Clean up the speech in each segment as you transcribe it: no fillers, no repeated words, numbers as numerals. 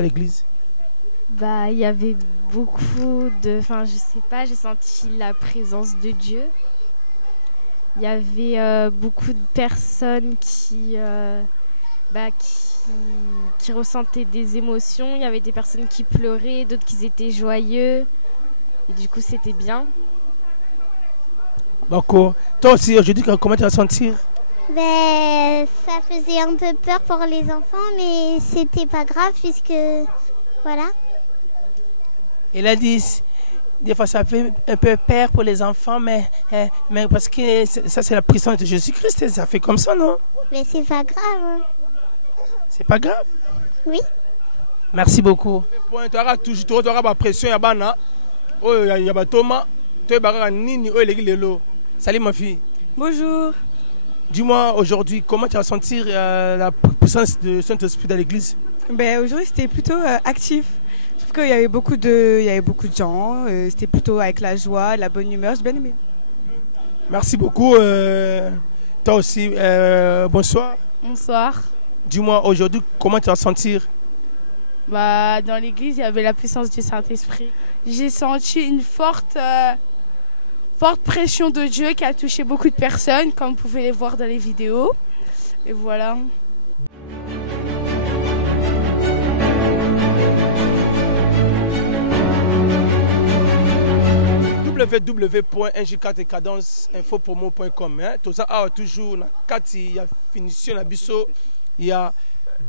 dans l'église? Bah, il y avait beaucoup de... Enfin, je sais pas, j'ai senti la présence de Dieu. Il y avait beaucoup de personnes qui ressentaient des émotions. Il y avait des personnes qui pleuraient, d'autres qui étaient joyeux. Et du coup, c'était bien. D'accord. Toi aussi, aujourd'hui, comment tu vas sentir? Ben, ça faisait un peu peur pour les enfants, mais c'était pas grave puisque, voilà. Elle a dit, des fois ça fait un peu peur pour les enfants, mais parce que ça c'est la puissance de Jésus-Christ, ça fait comme ça, non? Mais c'est pas grave. Hein. C'est pas grave? Oui. Merci beaucoup. Tu auras toujours la pression, il y a Thomas, salut ma fille. Bonjour. Dis-moi aujourd'hui, comment tu vas sentir la puissance de Saint-Esprit dans l'église? Ben, aujourd'hui, c'était plutôt actif. Je trouve qu'il y avait beaucoup de gens. C'était plutôt avec la joie, la bonne humeur. J'ai bien aimé. Merci beaucoup. Toi aussi, bonsoir. Bonsoir. Dis-moi aujourd'hui, comment tu vas sentir? Bah, dans l'église, il y avait la puissance du Saint-Esprit. J'ai senti une forte pression de Dieu qui a touché beaucoup de personnes, comme vous pouvez les voir dans les vidéos. Et voilà. www.njk-cadenceInfopromo.com. Tout ça a toujours il y a finition la biso, il y a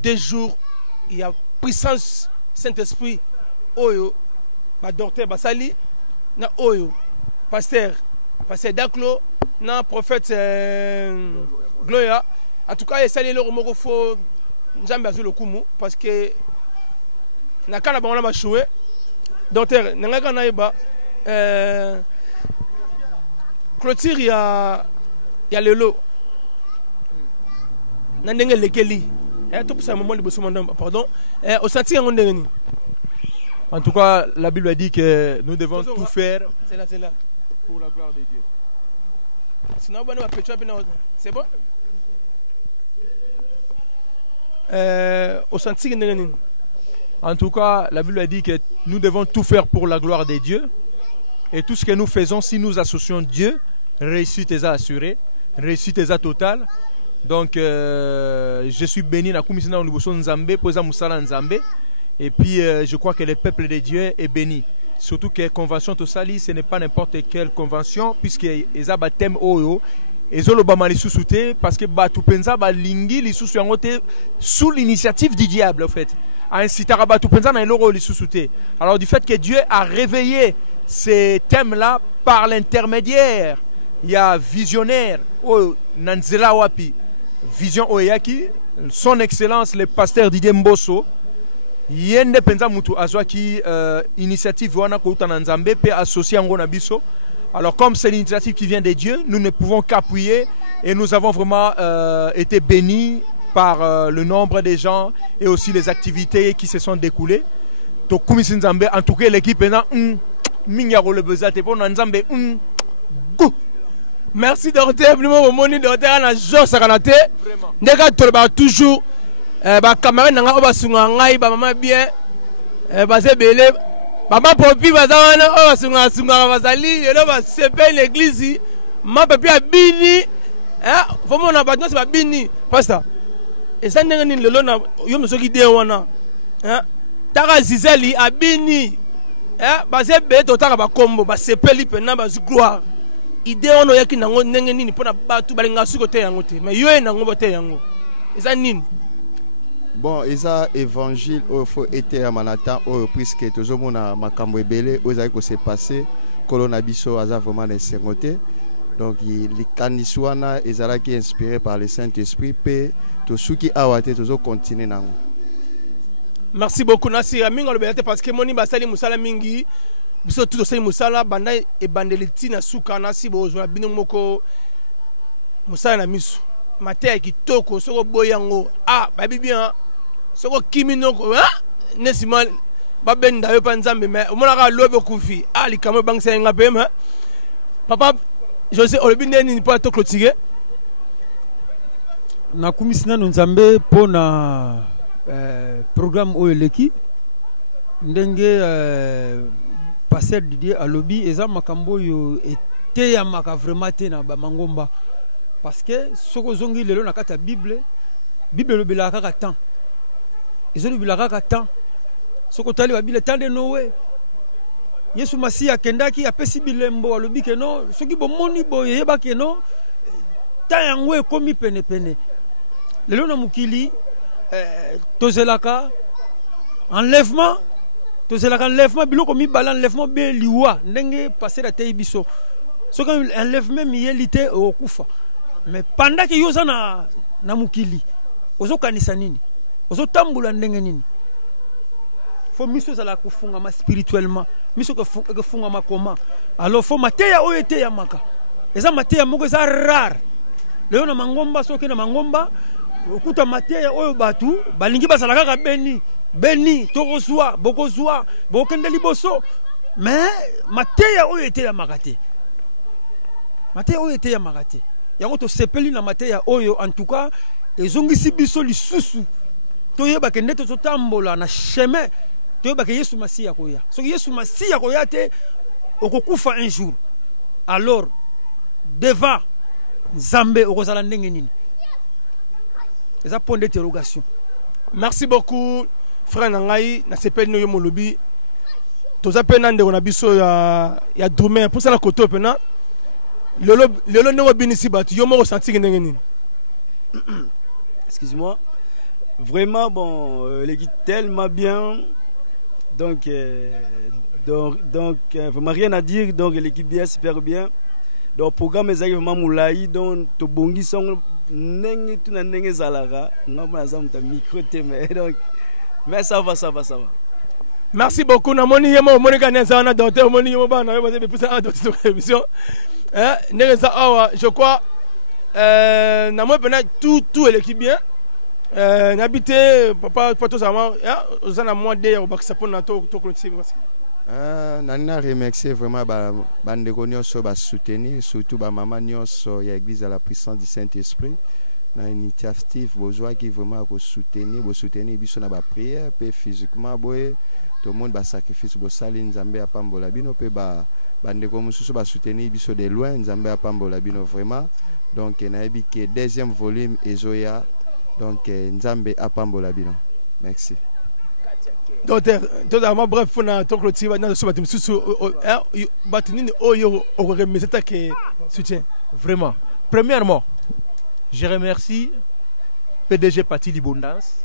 2 jours, il y a puissance Saint-Esprit oyo ba docteur basali na oyo pasteur Daklo na prophète Gloria. En tout cas, il s'est le moko fo Nzambe azu le kumu parce que na kana bango na choué docteur nanga na iba clôture ya lelo na ndenge lekeli tout pour ça moment de bosso pardon au senti en ndenge. En tout cas, la Bible dit que nous devons tout faire c'est là pour la gloire de Dieu. Sinon c'est bon. Au senti ndenge. En tout cas, la Bible dit que nous devons tout faire pour la gloire de Dieu. Et tout ce que nous faisons, si nous associons Dieu, réussite est assurée, réussite est totale. Donc, je suis béni na kumisina oluboso Nzambe, poza musala Nzambe. Et puis, je crois que le peuple de Dieu est béni. Surtout que la convention Tosali, ce n'est pas n'importe quelle convention, puisque les abatem oyo, et zolobama li sous-souté, parce que batu penza ba lingi li sous-souté sous l'initiative du diable, en fait. Ainsi, tarabatu penza na eloro li sous-souté. Alors, du fait que Dieu a réveillé ces thèmes-là par l'intermédiaire, il y a visionnaire, oh, Nanzela Wapi, Vision Oyaki, son excellence, le pasteur Didier Mbosso, yende penza mutu azwaki initiative wana kouta na Nzambe pe associé ngo na biso. Alors comme c'est l'initiative qui vient de Dieu, nous ne pouvons qu'appuyer et nous avons vraiment été bénis par le nombre de gens et aussi les activités qui se sont découlées. To kumisi Nzambe, en tout cas l'équipe na mingyaro le bezate pour Nzambe go. Merci docteur, vraiment mon docteur na jo sakanate. Ndeka tolba toujours ba camarade nanga obasunga ngai ba mama bien baze belé baba popi bazana obasunga sunga bazali lelo ba sepe l'église ma papi abini vraiment na badno ba bini pastor eza ndenge nini lelo na yo mosoki de wana taka zizeli abini baze belé totaka ba kombo ba sepeli pena ba gloire idée ono yaki nango ndenge nini pona batu balinga suko te yango te mais yo nango bote yango eza nini. Bon, eza évangile il faut être à Manhattan puisque tout le monde a makambo ebele aux ko s'est passé colonna biso aza vraiment nesengote donc les kaniswana ezala qui inspiré par le Saint-Esprit pe to suki awate to continuer nango. Merci beaucoup Nasira minga lobelate parce que moni basali musala mingi biso tout osali musala banda e bandeliti na suka na sibo zo bino moko musala na misu maté kitoko soko boyango babi bien soko kiminoko nesima babenda yo pa Nzambe mais omonaka lobe kufi likamo bangisa nga pema papa José olobinde ni pa to clôturer na kumisina Nzambe pona programme oyo leki ndenge pasteur Didier alobi eza makambo yo ete ya maka vraiment te na ba mangomba parce que soko zongi lelo na kata Bible lobela kaka temps ezo lobela kaka temps soko tali ba Bible temps de Noé Yesu Masiya kendaki apesi bilembo alobi ke no soki bomoni boye yeba ke no temps yango ekomi pene pene lelo na mukili tozelaka enlèvement biloko mibala enlèvement be liwa ndenge passer la tei biso so quand enlèvement miyelité okufa mais pendant que yoza na mukili ozo kanisa nini ozo tambula ndenge nini faut miso za la kufunga ma spirituellement miso que funga ma comment alors faut mateya oyo ete ya maka eza mateya moko eza rare leo na mangomba soki na mangomba okuta mateya oyo batu balingi basala kaka beni tokozwa bokozwa bokende liboso mais mateya oyo ete ya makate yango to sepeli na mateya oyo en tout cas ezongisi biso lisusu toyeba ke ndete totambola na chemin toyeba ke Yesu Masiya koya soki Yesu Masiya koya te okokufa un jour alors devant Nzambe okozala ndenge nini eza point d'interrogation. Merci beaucoup frère Nangai na sepeli no yo molobi toza pena ndeko na biso ya Doumer pour ça na koto pena lelo ndeko binisi batu yo moko senti ndenge nini. Excuse-moi. Vraiment bon l'équipe tellement bien donc vraiment rien à dire donc l'équipe bien super bien donc programme est vraiment moulaï donc to bongi song ndenge tu na ndenge zalaka ngoma za muta micro te mais ça va. Merci beaucoup na moni yemo moni kaneza na docteur moni yemo bana yo baze pour ça docteur émission ndenge awa je crois na moi pena tout l'équipe bien n'habité papa pas tous avant ozana moi de au bakisa pona to continuer nana remercier vraiment bandeko nyonso ba soutenir surtout ba maman nyonso ya église à la puissance du Saint-Esprit na initiative besoin qui vraiment ko soutenir biso na ba prière pe physiquement boye tout le monde ba sacrifice bo sali Nzambe apambola bino pe bandeko mususu ba soutenir biso de loin Nzambe apambola bino vraiment donc na yebi que deuxième volume ezoya donc Nzambe apambola bino. Merci. Docteur, totalement bref, on a tout clôturé dans ce bâtiment sous bâtiment oyo remercie que soutien. Vraiment. Premièrement, je remercie PDG Pati Libondance,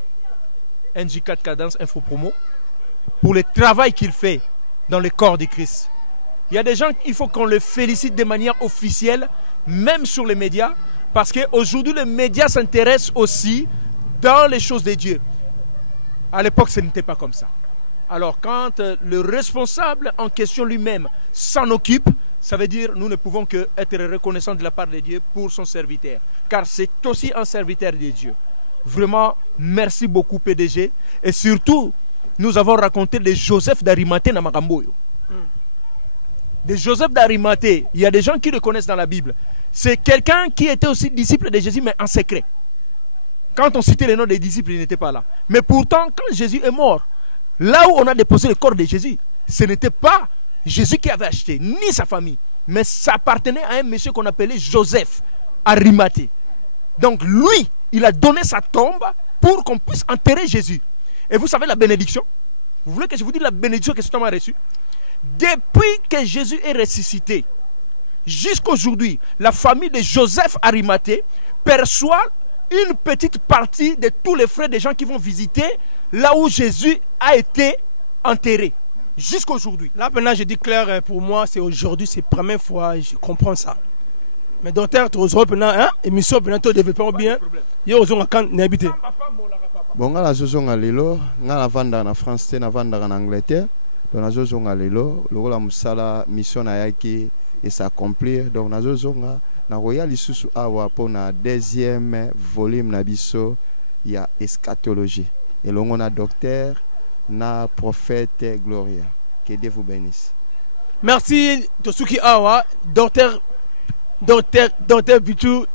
NJ4 Cadence Info Promo pour le travail qu'il fait dans le corps du Christ. Il y a des gens, il faut qu'on le félicite de manière officielle, même sur les médias, parce qu'aujourd'hui les médias s'intéressent aussi dans les choses de Dieu. À l'époque, ce n'était pas comme ça. Alors, quand le responsable en question lui-même s'en occupe, ça veut dire que nous ne pouvons qu'être reconnaissants de la part de Dieu pour son serviteur. Car c'est aussi un serviteur de Dieu. Vraiment, merci beaucoup PDG. Et surtout, nous avons raconté de Joseph d'Arimathée dans Makamboyo. De Joseph d'Arimathée, il y a des gens qui le connaissent dans la Bible. C'est quelqu'un qui était aussi disciple de Jésus, mais en secret. Quand on citait les noms des disciples, ils n'étaient pas là. Mais pourtant, quand Jésus est mort, là où on a déposé le corps de Jésus, ce n'était pas Jésus qui avait acheté, ni sa famille. Mais ça appartenait à un monsieur qu'on appelait Joseph Arimathée. Donc lui, il a donné sa tombe pour qu'on puisse enterrer Jésus. Et vous savez la bénédiction? Vous voulez que je vous dise la bénédiction que cet homme a reçue? Depuis que Jésus est ressuscité, jusqu'aujourd'hui, la famille de Joseph Arimathée perçoit une petite partie de tous les frais des gens qui vont visiter là où Jésus a été enterré. Jusqu'aujourd'hui. Là, maintenant, je dis clair, pour moi, c'est aujourd'hui, c'est la première fois, je comprends ça. Mais docteur, tu as maintenant, émission, tu développes bien. Il y a aussi un habité. Bon, on a un lelo, on a vendre en France, on a vendre en Angleterre. Donc, on a un lelo, on a une mission qui s'accomplir. Donc, on a na royal lisusu awa pour na deuxième volume na biso ya eschatologie et longo na docteur na prophète Gloria. Que Dieu vous bénisse. Merci Tosuki awa docteur Bitu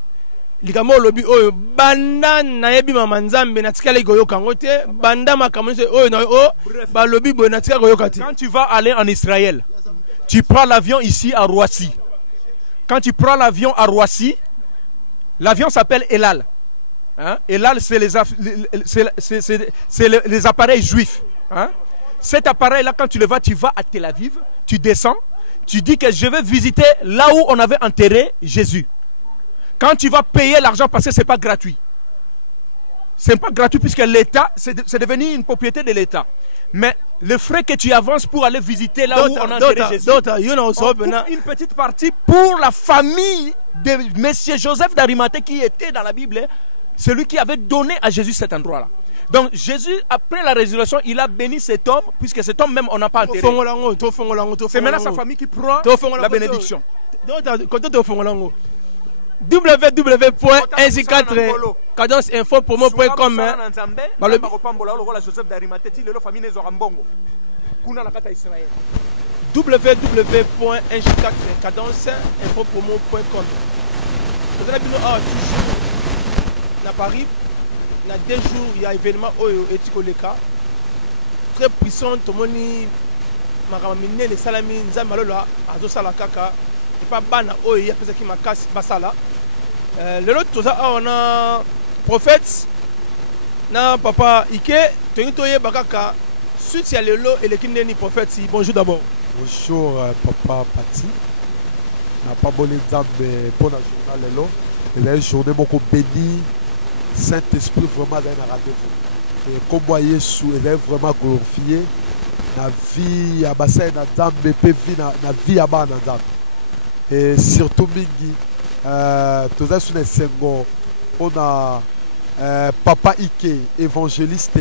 likambo lobi oyo banda nayebi mama nzambe natikala koyoka ngo te banda makambo oyo na o ba lobi boy natikala koyoka te. Quand tu vas aller en Israël, tu prends l'avion ici à Roissy. Quand tu prends l'avion à Roissy, l'avion s'appelle Elal. Hein? Elal, c'est les appareils juifs. Hein? Cet appareil-là, quand tu le vois, tu vas à Tel Aviv, tu descends, tu dis que je vais visiter là où on avait enterré Jésus. Quand tu vas payer l'argent, parce que ce n'est pas gratuit. Ce n'est pas gratuit puisque l'État, c'est devenu une propriété de l'État. Mais le frais que tu avances pour aller visiter là où on a enterré Jésus, on coupe une petite partie pour la famille de Monsieur Joseph d'Arimathée qui était dans la Bible, celui qui avait donné à Jésus cet endroit-là. Donc Jésus, après la résurrection, il a béni cet homme, puisque cet homme même, on n'a pas enterré. C'est maintenant sa famille qui prend la bénédiction. www.nj4cadenceinfopromo.com www.nj4cadenceinfopromo.com. Na Paris, na 2 jours, il y a événement oyo etikoleka très puissant tomoni makamamine les salami nzambe alola azosala kaka et pas bana oyo ya pesa ki makasi basala lelo toza awana prophète na papa Ike tongi toyeba kaka suite ya lelo eleki ndeni prophète. Bonjour d'abord. Bonjour papa Pati na paboli nzambe pour la journée lelo et la journée moko béni. Saint-Esprit vraiment dans un rendez-vous. Et comme vous voyez, il est vraiment glorifié. La vie à bassin na Nzambe pe vie na vie à bas na Nzambe. Et surtout mingi tous les sur les sengo on a papa Ike évangéliste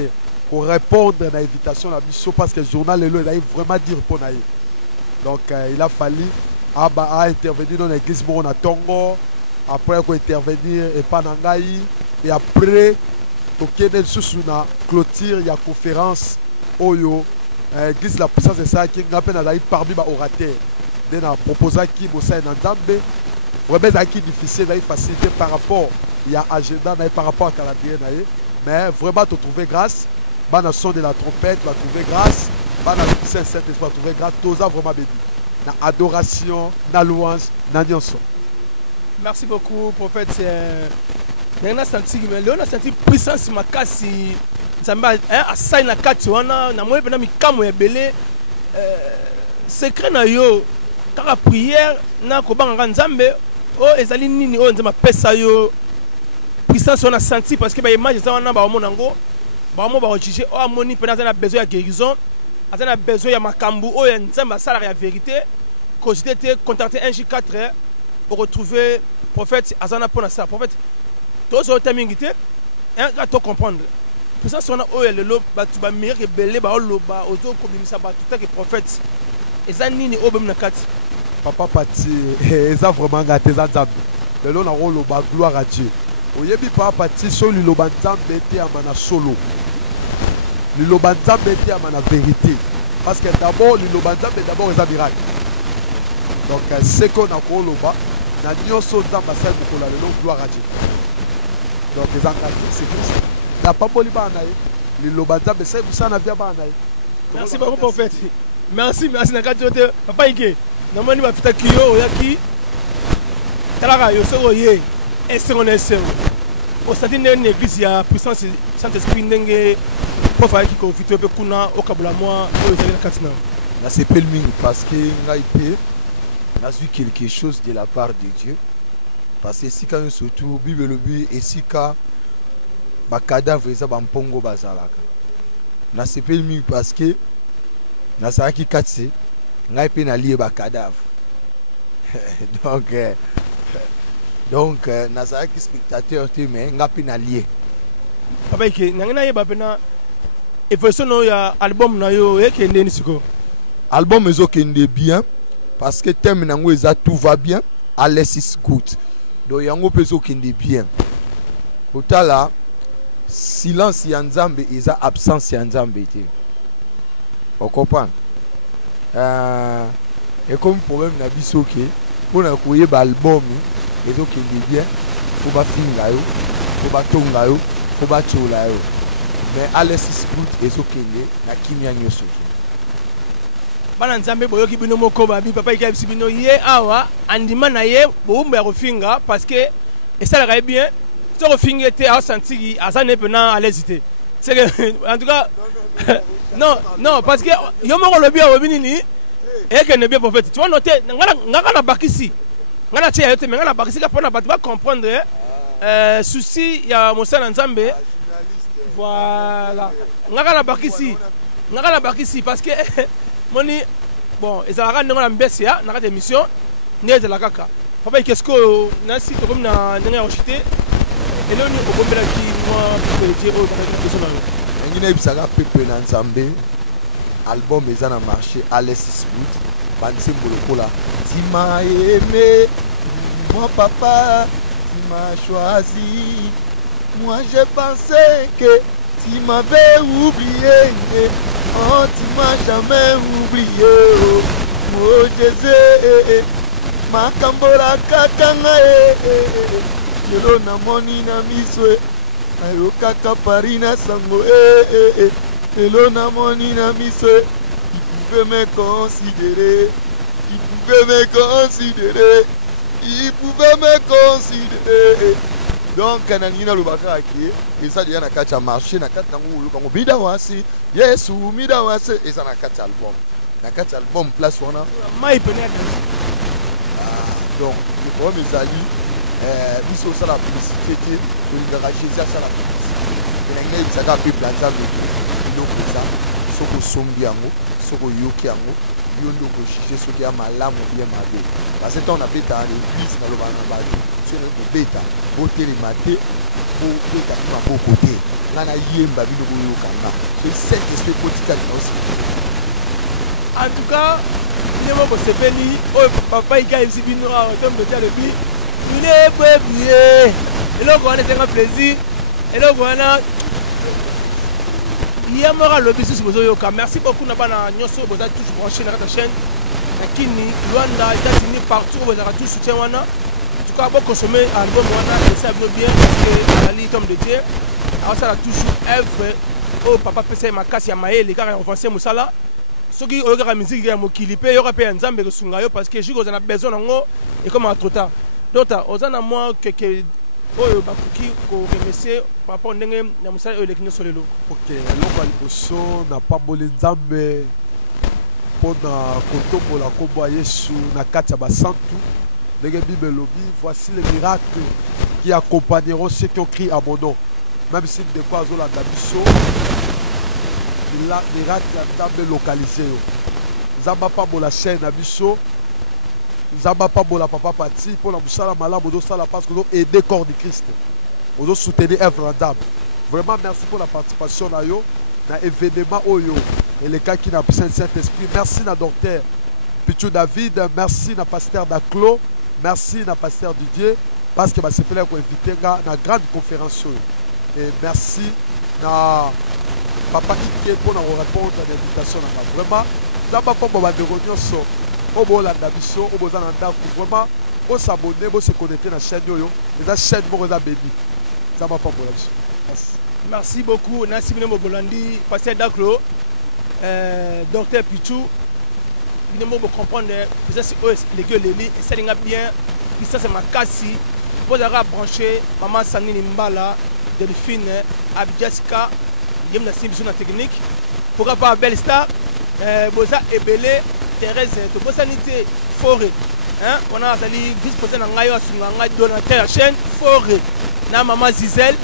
pour répondre à l'invitation à la mission parce que le journal est là, il a vraiment dire pour naï. Donc il a fallu à intervenir dans l'église on a Tongo après qu'on intervenir et pas Nangaï. Et après, il y a une clôture, il y a une conférence. L'église la puissance de ça, qui est parmi les orateurs. Il a proposé qui est vraiment difficile, facilité par rapport il y a agenda par rapport à calendrier. Mais vraiment, tu trouves grâce. Le son de la trompette, tu trouves grâce. La puissance Saint-Esprit, tu trouves grâce. Tout ça vraiment béni. La adoration, la louange, la nyonso. Merci beaucoup, prophète. On a senti puissance makasi nzamba asai na kati wana na moye pena mikamo ya belé secret na yo kaka prière na kobanga nzambe o ezali nini o nzamba pesa yo puissance on a senti parce que ba image ça wana ba monango ba mo ba juger o amoni pena za na besoin ya guérison za na besoin ya makambu o ya nzamba sala ya vérité cogiter te contacter NJ4 pour retrouver prophète azana pona ça prophète. Tous les temps mingi te un to comprendre pour ça on a oyo lelo batu ba meilleur que belé ba oloba ozo communiquer ba tout que prophète eza nini obem na kati papa Pati eza vraiment gâté za nzambe lelo na oloba gloire à Dieu oyebi papa Pati so liloba nzambe te amana solo liloba nzambe te amana vérité parce que d'abord liloba nzambe d'abord eza miracle donc ce qu'on a ko oloba na nyonso nzambe asali kokola lelo gloire à Dieu. Donc les engagés, c'est Christ. Il n'y a pas de banaï. Les lobanza, mais c'est ça, n'a pas banaï. Merci beaucoup, prophète. Merci, merci. Papa Ike, nous avons fait un kio, yaki. Talara, yo sero ye. Esero na esero. Au stade d'une église, il y a puissance Saint-Esprit n'enge. Prophète qui confite peu kuna au kabula moi, au zali na katina. Là c'est pelming parce que ngaïpe, n'a vu quelque chose de la part de Dieu. Parce que si quand surtout Bible le but et si quand ba cadavre ça ba mpongo bazalaka na sepelmi parce que na saraki katse ngai pe na lié ba cadavre donc na saraki spectateur te mais ngai pe na lié papa Ike ngana yeba pena evolution no ya album na yo ekende ni siko album ezo kende bien parce que thème nango eza tout va bien alles is good. Donc yango peso kende bien. Kotala silence ya nzambe eza absence ya nzambe te. On comprend. Et comme problème na biso ke pour na koyeba album ezo kende bien, faut bafinga yo, faut batonga yo, faut batchola yo. Mais Alexis Bout ezokende na kimia nyoso. Bana nzambe boyoki bino moko babi papa ikabisi bino ye awa andima na ye boumba ya kofinga parce que esalaka bien so kofinga ete asantiki azane pena à l'hésiter. C'est que en tout cas non parce que yo moko lobi obi nini et que ne bien prophète. Tu vas noter ngaka na bakisi. Ngana tia yote mais ngana bakisi ka pona ba comprendre souci ya mosala nzambe. Voilà. Ngaka na bakisi parce que moni bon ezalaka ndenge na mbesi ya na kati émission ne ezalaka kaka papa qu'est-ce que na site comme na ndenge ya rejeté et là nous okombela ki moi petit o ba beso na yo ngina ibisaka pepe na nzambe album eza na marché Alexis Bout bandise mbolokola tu m'as aimé moi papa tu m'as choisi moi j'ai pensé que tu m'avais oublié. Oh, tu m'as jamais oublié. Oh, Jésus, ma kambola kakanga. Yelo na moni na miswe. Ayo kaka parina sango. Yelo na moni na miswe. Il pouvait me considérer. Il pouvait me considérer. Donc kanangina lubaka aki eza dia na kati ya marché na kati nango lukango bida wasi Yesu mida wasi eza na kati album place wana mai pene donc le problème ezali biso sala publicité te olingaka Jésus sala publicité nanga izaka pe planza biloko eza soko sombi yango soko yoki yango yondo ko chiche soki ya malamu bien mabe parce que on a beta l'église na loba na batu sur le beta hôtel maté pour beta ma beau côté ngana yemba bino ko yokanga et cette espèce politique aussi en tout cas ne mo ko sepeli o papa ika isi bino a tom de le bi il est bebier et là on est un plaisir et là on Yamora le business bozoyoka. Merci beaucoup na bana nyoso boza tous branché na chaîne. Na Kini, Luanda, États-Unis partout vous avez tout soutien wana. En tout cas bon consommer album wana et ça bien parce que Ali comme de Dieu. Alors ça a toujours œuvre oh papa pesa makasi ya maé les gars offensé musala. Soki oyokaka musique ya mokili pe yoka pe nzambe kosunga yo parce que jiko za na besoin nango et comme trop tard. Donc ozana moi que oyo bakoki ko remercier papa ndenge na musala oyo lekino solelo. OK, eloko liboso na pamboli nzambe pona kotombola kombo Yesu na kati ya basantu ndenge Bible lobi voici les miracles qui accompagneront ceux qui ont crié à mon nom. Même si des fois azolanda biso la miracle ya nzambe localisé yo. Nzamba pambola chaîne na biso Nzamba pambola papa pati pour la musala malamu do sala parce que nous aider corps de Christ. Nous soutenir œuvre nzambe. Vraiment merci pour la participation na yo na événement oyo et les cas qui n'a pas Saint-Esprit. Merci na docteur Pichou David, merci na pasteur Daclo, merci na pasteur Didier parce que bah c'est fait pour inviter na grande conférence et merci na papa Ike pour nous répondre à l'invitation na vraiment Nzamba pambola de nyonso obo la dabiso obo za na ndako vraiment o s'abonner bo se connecter na chaîne yoyo les chaîne moko za béni Nzamba pambola biso. Merci beaucoup Nassi Bino Bolandi pasteur Daclo docteur Pichou bino mo comprendre peut-être les gueules les ça linga bien ça c'est ma kasi pour la brancher maman Sangini Mbala Delphine Abdiaska yem na simbi na technique pourquoi pas Belle Star boza ebele Thérèse to bosanité forêt hein on a sali vice-président ngayo asinga ngai donateur chaîne forêt na maman Zizel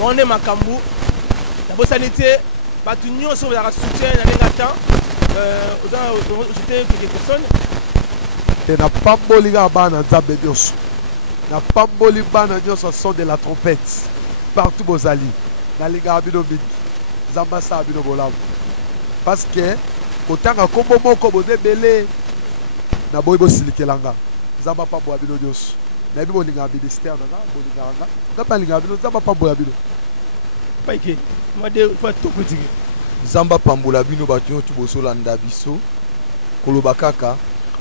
on est makambu la bosanité batu nyonso ba soutien na lenga temps j'étais quelques personnes et na pamboli ga bana nzambe nyonso na pamboli bana nyonso son de la trompette partout bozali na linga bino mingi Nzamba sa bino bolamu parce que kotanga kombo moko boze belé na boy bosilikelanga Nzamba pambola bino nyonso na bibo linga ministère na bolinganga ngapa linga bino Nzamba pambola bino paike moi de fois tout petit Nzamba pambola bino bato tu bosolanda biso koloba kaka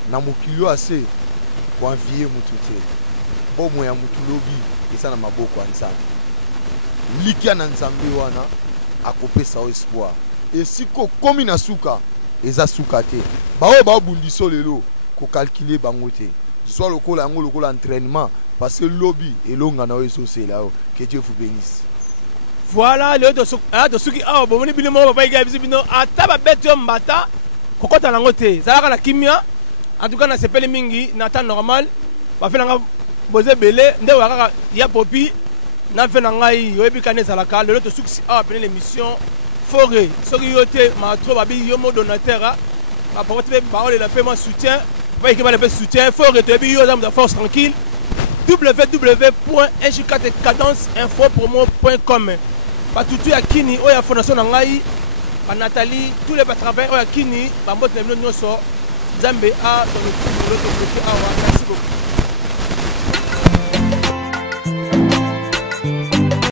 na mokili assez pour envier mutu te bomo ya mutu lobi eza na maboko ya nzambe likia na nzambe wana akopesa o espoir esiko komi na suka eza suka te baoyo babundisa lelo kokalkule bango te zwa lokola yango lokola entraînement parce que lobi elonga na oyo ezosela yo que Dieu vous bénisse. Voilà le to suki awa bomoni bino mo papa iga bino ata ba beto mbata kokota nango te zalaka na kimia en tout cas na sepeli mingi na temps normal ba fe nanga boze belé nde wakaka ya popi na fe ngai oyebi kane zalaka le to suki awa pene l'émission forêt soki yote ma trop babi yo mo donateur ba porte ba ole la paiement soutien ba équipe ba soutien forêt to bi yo zam de force tranquille www.injukatecadence.info.promo.com Batutu ya kini oya fondation na ngai ba Nathalie tous les travailleurs oya kini ba mbote na bino nyoso Nzambe a dans le petit awa merci beaucoup.